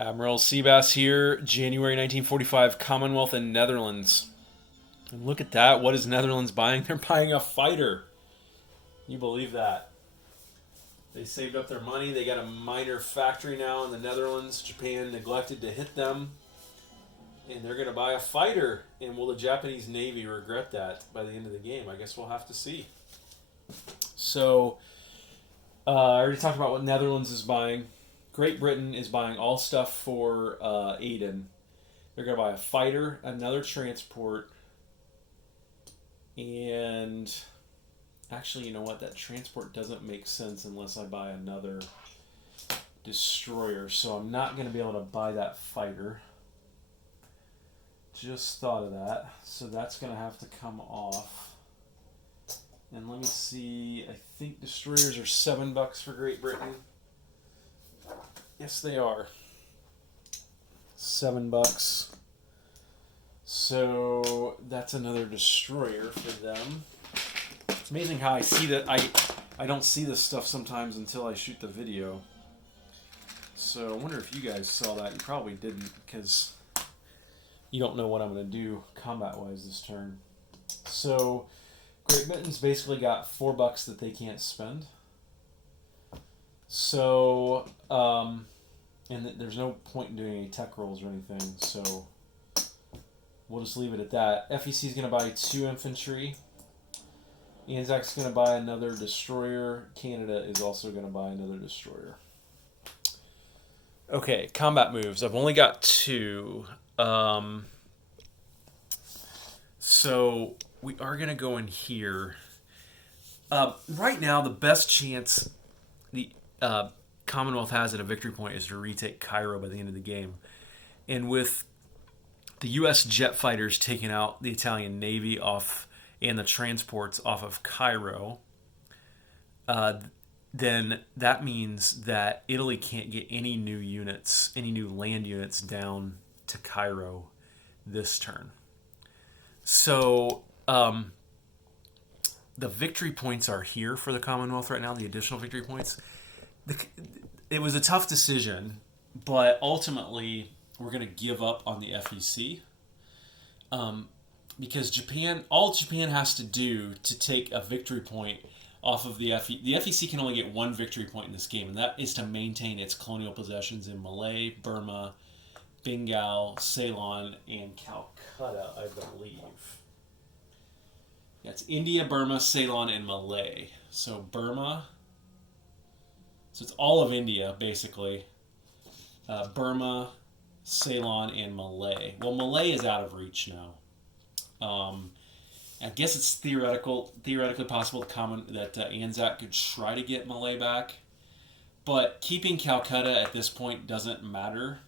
Admiral Seabass here, January 1945, Commonwealth and Netherlands. And look at that. What is Netherlands buying? They're buying a fighter. Can you believe that? They saved up their money. They got a minor factory now in the Netherlands. Japan neglected to hit them. And they're going to buy a fighter. And will the Japanese Navy regret that by the end of the game? I guess we'll have to see. So, I already talked about what Netherlands is buying. Great Britain is buying all stuff for Aden. They're going to buy a fighter, another transport, and actually, you know what? That transport doesn't make sense unless I buy another destroyer. So I'm not going to be able to buy that fighter. Just thought of that. So that's going to have to come off. And let me see. I think destroyers are $7 for Great Britain. Yes, they are. $7. So that's another destroyer for them. It's amazing how I see that I don't see this stuff sometimes until I shoot the video. So I wonder if you guys saw that. You probably didn't because you don't know what I'm going to do combat-wise this turn. So Great Britain's basically got $4 that they can't spend. So, and there's no point in doing any tech rolls or anything, so we'll just leave it at that. FEC is going to buy 2 infantry. Anzac's going to buy another destroyer. Canada is also going to buy another destroyer. Okay, combat moves. I've only got 2. So we are going to go in here. Right now, the best chance the Commonwealth has at a victory point is to retake Cairo by the end of the game. And with the U.S. jet fighters taking out the Italian Navy off and the transports off of Cairo, then that means that Italy can't get any new units, any new land units down to Cairo this turn. So the victory points are here for the Commonwealth right now, the additional victory points. It was a tough decision, but ultimately we're going to give up on the FEC because all Japan has to do to take a victory point off of the FEC. The FEC can only get 1 victory point in this game, and that is to maintain its colonial possessions in Malay, Burma, Bengal, Ceylon, and Calcutta, I believe. That's India, Burma, Ceylon, and Malay. So Burma. So it's all of India, basically. Burma, Ceylon, and Malay. Well, Malay is out of reach now. I guess it's theoretically possible that Anzac could try to get Malay back. But keeping Calcutta at this point doesn't matter.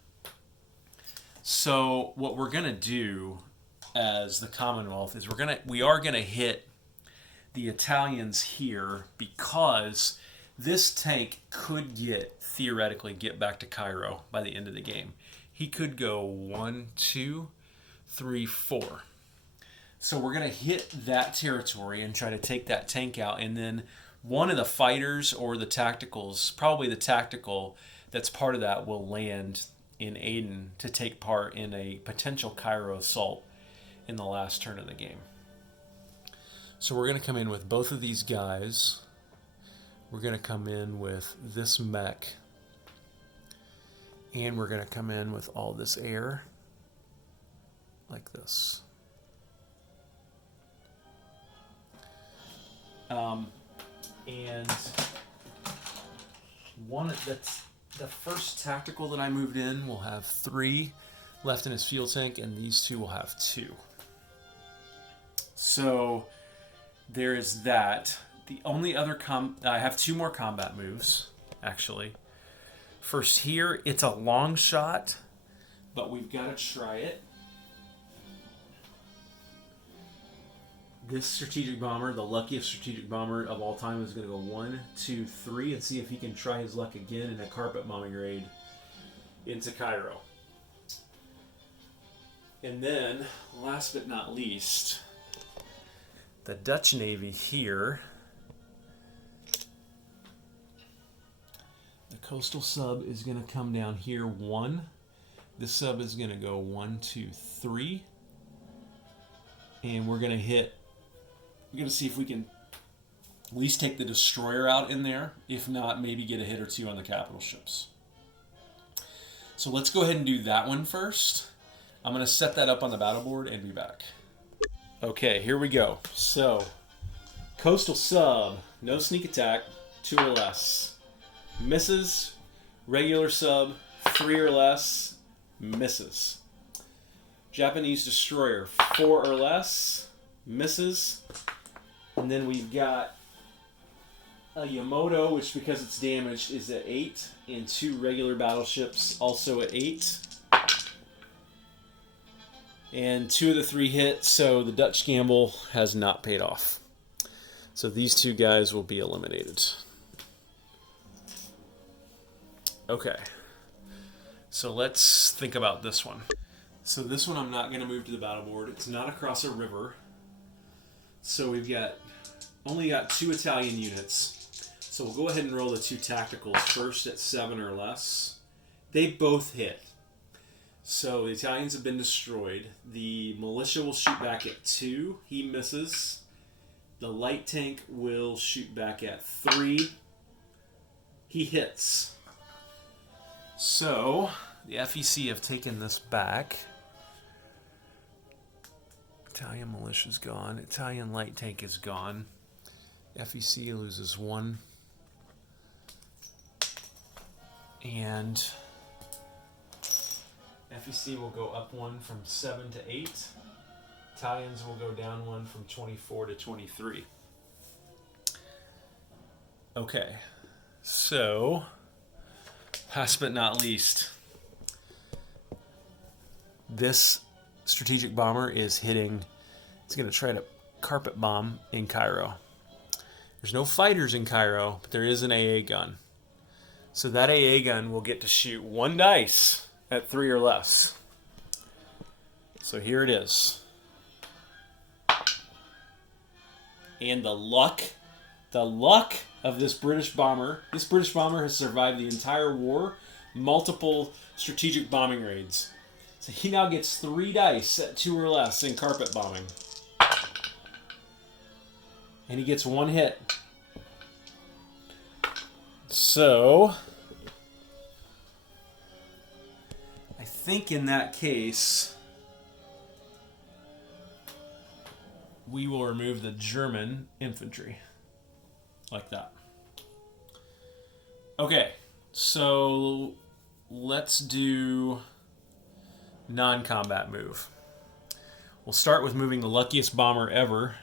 So what we're going to do as the Commonwealth is we are going to hit the Italians here because this tank could theoretically get back to Cairo by the end of the game. He could go 1, 2, 3, 4. So we're going to hit that territory and try to take that tank out. And then one of the fighters or the tacticals, probably the tactical that's part of that, will land in Aden to take part in a potential Cairo assault in the last turn of the game. So we're going to come in with both of these guys. We're going to come in with this mech. And we're going to come in with all this air. Like this. And the first tactical that I moved in will have 3 left in his fuel tank, and these 2 will have 2. So there is that. The only other I have 2 more combat moves, actually. First here, it's a long shot, but we've got to try it. This strategic bomber, the luckiest strategic bomber of all time, is going to go 1, 2, 3 and see if he can try his luck again in a carpet bombing raid into Cairo. And then, last but not least, the Dutch Navy here. The coastal sub is going to come down here 1, This sub is going to go 1, 2, 3. And we're going to see if we can at least take the destroyer out in there. If not, maybe get a hit or two on the capital ships. So let's go ahead and do that one first. I'm going to set that up on the battle board and be back. Okay, here we go. So, coastal sub, no sneak attack, 2 or less. Misses. Regular sub, 3 or less, misses. Japanese destroyer, 4 or less, misses. And then we've got a Yamato, which because it's damaged is at 8, and 2 regular battleships also at 8. And 2 of the 3 hit, so the Dutch gamble has not paid off. So these 2 guys will be eliminated. Okay, so let's think about this one. So this one I'm not going to move to the battle board. It's not across a river. So we've only got 2 Italian units. So we'll go ahead and roll the 2 tacticals first at 7 or less. They both hit. So the Italians have been destroyed. The militia will shoot back at 2. He misses. The light tank will shoot back at 3. He hits. So, the FEC have taken this back. Italian militia's gone. Italian light tank is gone. FEC loses 1. And FEC will go up 1 from 7 to 8. Italians will go down 1 from 24 to 23. Okay, so last but not least, this strategic bomber is hitting, it's going to try to carpet bomb in Cairo. There's no fighters in Cairo, but there is an AA gun. So that AA gun will get to shoot 1 dice at 3 or less. So here it is. And the luck of this British bomber has survived the entire war, multiple strategic bombing raids. So he now gets 3 dice at 2 or less in carpet bombing. And he gets 1 hit. So, I think in that case, we will remove the German infantry. Like that. Okay, so let's do non-combat move. We'll start with moving the luckiest bomber ever.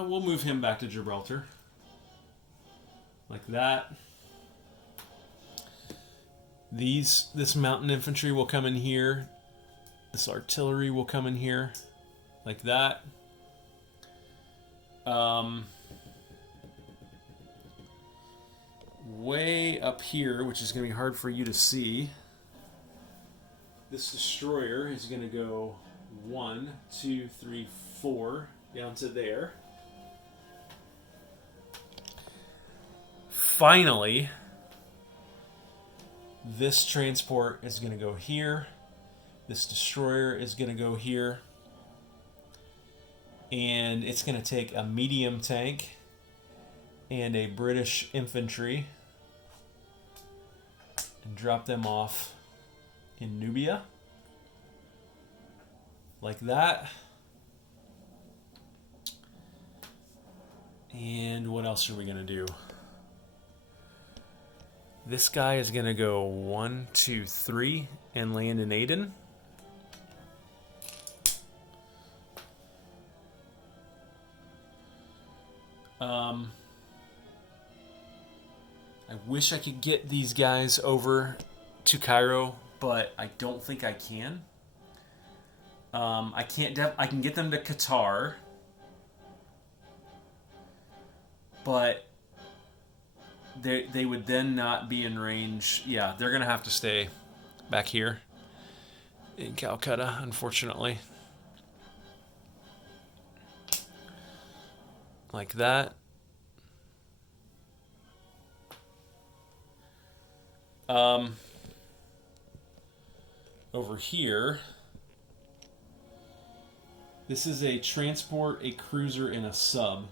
We'll move him back to Gibraltar. Like that. This mountain infantry will come in here. This artillery will come in here. Like that. Way up here, which is going to be hard for you to see, this destroyer is going to go 1, 2, 3, 4 down to there. Finally, this transport is going to go here. This destroyer is going to go here. And it's going to take a medium tank and a British infantry and drop them off in Nubia. Like that. And what else are we going to do? This guy is going to go 1, 2, 3 and land in Aden. I wish I could get these guys over to Cairo, but I don't think I can. I can get them to Qatar, but they would then not be in range. Yeah, they're gonna have to stay back here in Calcutta, unfortunately. Like that. Over here, this is a transport, a cruiser, and a sub.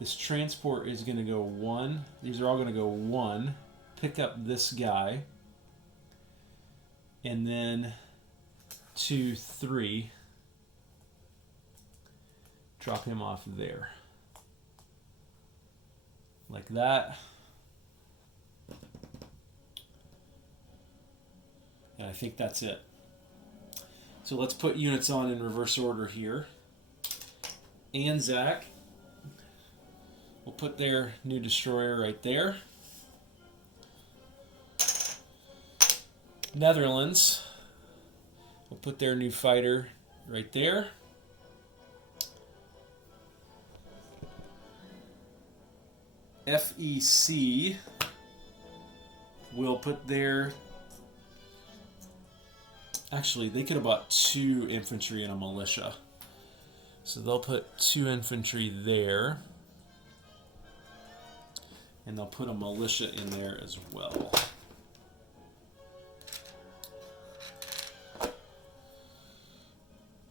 This transport is going to go 1. These are all going to go 1. Pick up this guy. And then 2, 3. Drop him off there. Like that. And I think that's it. So let's put units on in reverse order here. Anzac. We'll put their new destroyer right there. Netherlands. We'll put their new fighter right there. FEC will put their... Actually, they could have bought 2 infantry and a militia. So they'll put 2 infantry there. And they'll put a militia in there as well.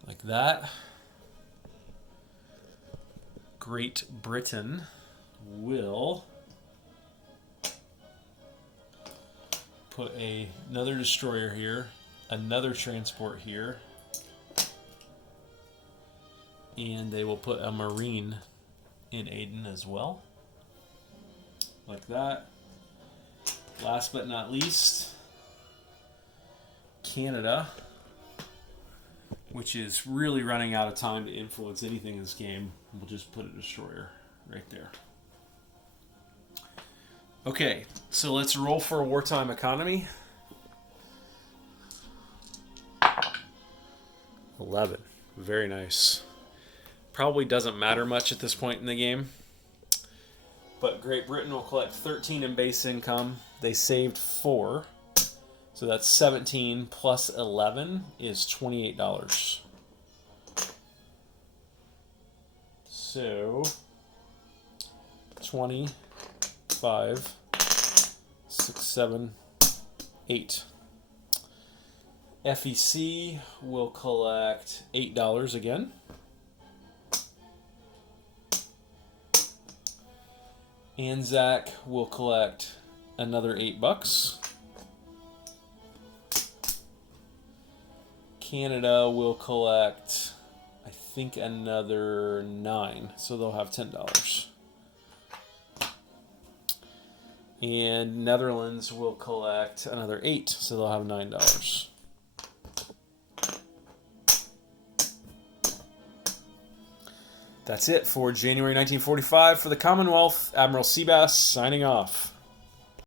Like that. Great Britain will put another destroyer here, another transport here, and they will put a marine in Aden as well. Like that. Last but not least, Canada, which is really running out of time to influence anything in this game. We'll just put a destroyer right there. Okay, so let's roll for a wartime economy. 11. Very nice. Probably doesn't matter much at this point in the game. But Great Britain will collect 13 in base income. They saved 4. So that's 17 plus 11 is $28. So 25, 6, 7, 8. FEC will collect $8 again. Anzac will collect another $8. Canada will collect, I think, another 9, so they'll have $10. And Netherlands will collect another 8, so they'll have $9. That's it for January 1945 for the Commonwealth. Admiral Seabass signing off.